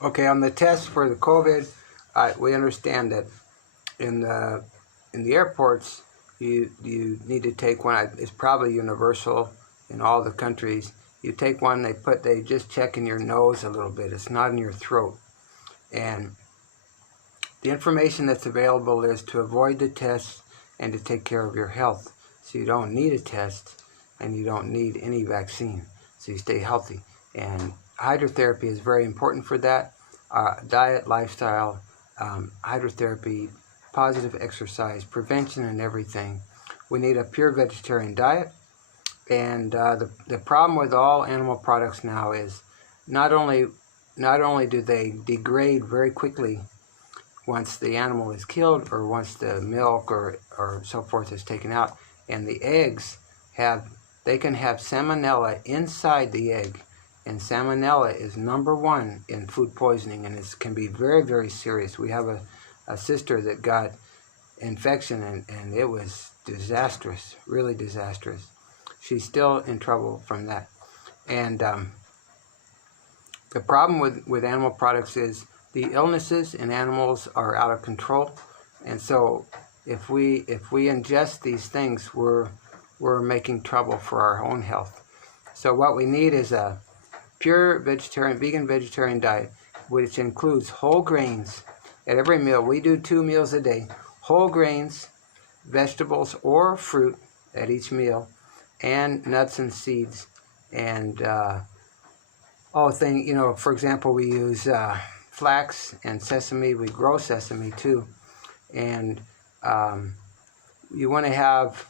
Okay, on the test for the COVID, we understand that in the airports, you need to take one. It's probably universal in all the countries. You take one, they just check in your nose a little bit. It's not in your throat. And the information that's available is to avoid the tests and to take care of your health. So you don't need a test and you don't need any vaccine. So you stay healthy. And hydrotherapy is very important for that. Diet, lifestyle, hydrotherapy, positive exercise, prevention and everything. We need a pure vegetarian diet. And the problem with all animal products now is not only do they degrade very quickly once the animal is killed or once the milk or so forth is taken out, and the eggs they can have salmonella inside the egg, and salmonella is #1 in food poisoning, and it can be very, very serious. We have a sister that got infection, and it was disastrous, really disastrous. She's still in trouble from that. And the problem with animal products is the illnesses in animals are out of control, and so if we ingest these things, we're making trouble for our own health. So what we need is a pure vegan vegetarian diet, which includes whole grains at every meal. We do 2 meals a day, whole grains, vegetables or fruit at each meal, and nuts and seeds. And for example, we use flax and sesame. We grow sesame too. And you want to have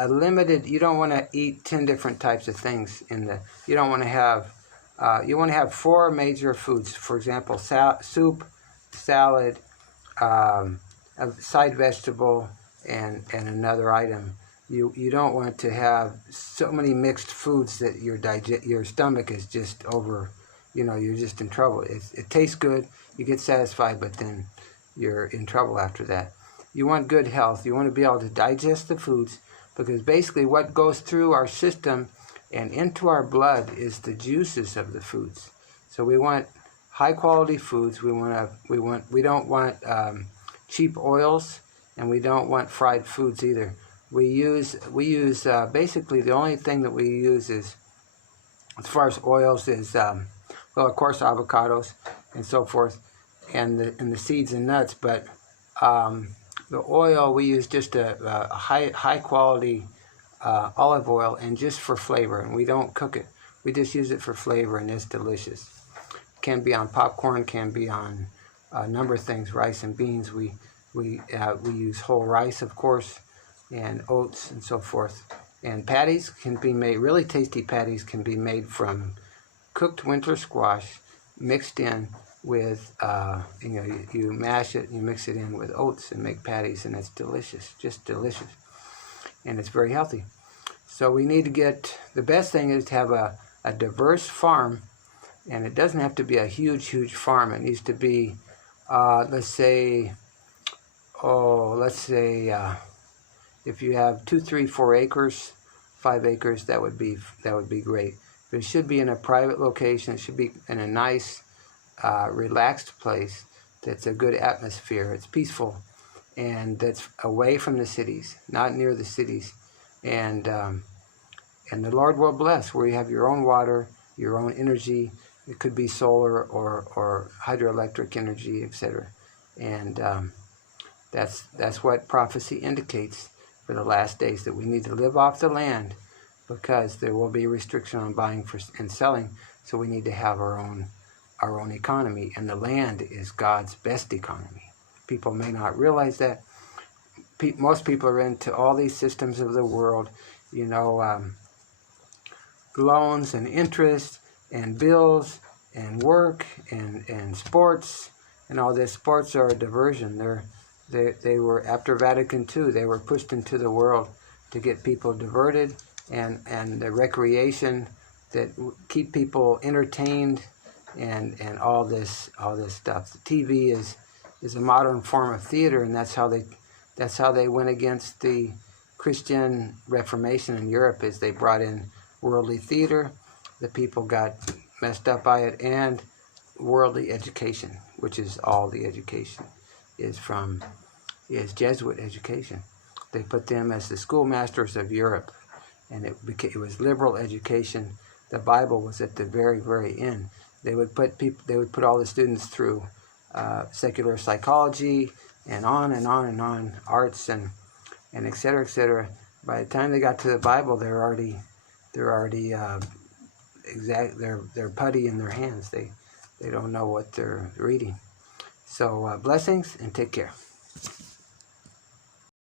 a limited, you don't want to eat 10 different types of things you don't want to have, you want to have 4 major foods. For example, soup, salad, a side vegetable, and another item. You don't want to have so many mixed foods that your stomach is just over, you're just in trouble. It tastes good, you get satisfied, but then you're in trouble after that. You want good health. You want to be able to digest the foods, because basically what goes through our system and into our blood is the juices of the foods. So we want high quality foods. We don't want cheap oils, and we don't want fried foods either. We use basically the only thing that we use is, as far as oils, is well, of course, avocados and so forth, and the seeds and nuts. But the oil, we use just a high quality olive oil, and just for flavor, and we don't cook it. We just use it for flavor, and it's delicious. Can be on popcorn, can be on a number of things, rice and beans. We use whole rice, of course, and oats and so forth. And patties can be made, really tasty patties can be made from cooked winter squash mixed in with, you mash it, you mix it in with oats and make patties, and it's delicious, just delicious. And it's very healthy. So we need to the best thing is to have a diverse farm, and it doesn't have to be a huge farm. It needs to be, let's say, if you have 2, 3, 4 acres, 5 acres, that would be great. But it should be in a private location. It should be in a nice, relaxed place that's a good atmosphere. It's peaceful, and that's away from the cities, not near the cities. And the Lord will bless, where you have your own water, your own energy. It could be solar or hydroelectric energy, etc. And that's what prophecy indicates for the last days, that we need to live off the land, because there will be restriction on buying and selling. So we need to have our own economy, and the land is God's best economy. People may not realize that. Most people are into all these systems of the world, loans and interest and bills and work and sports and all this. Sports are a diversion. They were, after Vatican II, they were pushed into the world to get people diverted, and the recreation that keep people entertained, and all this stuff. The TV is a modern form of theater, and that's how they went against the Christian Reformation in Europe, is they brought in worldly theater. The people got messed up by it, and worldly education, which is all the education is Jesuit education. They put them as the schoolmasters of Europe, and it was liberal education. The Bible was at the very, very end. They would put all the students through secular psychology and on and on and on, arts and et cetera, et cetera. By the time they got to the Bible, they're already they're putty in their hands. They don't know what they're reading. So blessings and take care.